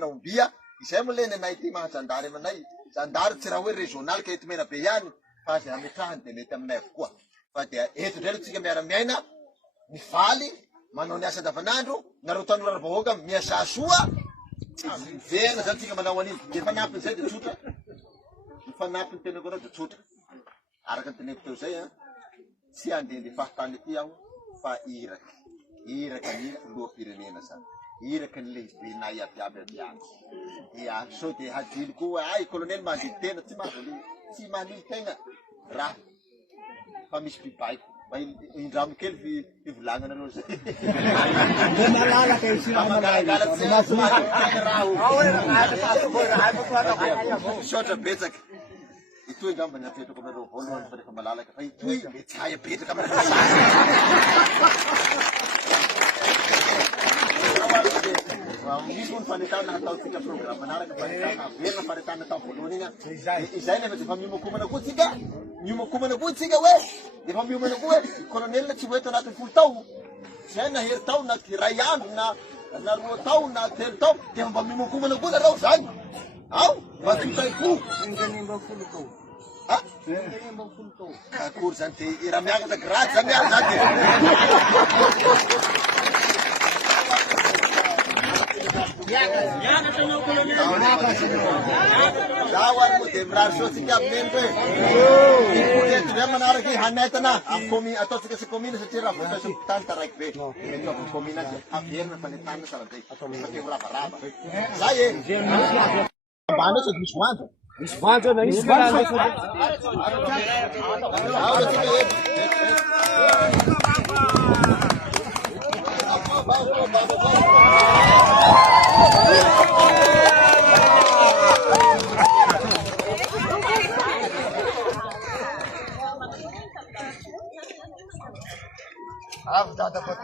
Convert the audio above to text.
Naombia izay moa leny anay ty mahajandary aminay jandary tsy raha hoe régional ka eto mena be ihany fa azy ametrahany de mety aminay avokoa fa dia eto ndray tsika miara-miaina mifaly manao ny asa andavanandro nareo tanora vahoaka miasa soa verina zany tsika manao an'iny de fanampiny zay de tsotra mifanampiny tena koa de tsotra araka ny teneko teo zay tsy andeha fahatany aty aho fa iraka ny filoham-pirenena zany iraka ny lehibenay abiaby abiany dia sao de hadily koa ay colonel mandidy tena tsy mahavoly tsy manily tegna raha fa misy bibaiko fa indramo kely fivolagnana aloha zay sotra betsaka itoy ngamba ny apetrako aminareo voalohany fa rehefa malalaka fa itoy mety hay apetraka aminareo misy moa ny fanetana ataotsika programme manaraka fanetana verina fanetana atao voalohany iny izay nefa de fa miomakomana koa tsika miomakomana koa tsika hoe de fa miomana koa hoe colonel tsy voeto anatin'ny 10 tao zay na hery tao na ray andro na 2 tao na 3 tao de mba miomakomana koa nareo zany ao mba totayko akory zany de raha miakatra graty zany aho zany Dawan mo de mrasyo sika mendo ipute de manaraki hanetana komi atau sika si komina sa tira po sa tanta right be ito po komina abier na panetana sa rantay pati raba saye bano sa miswanto na miswanto Ah, dapat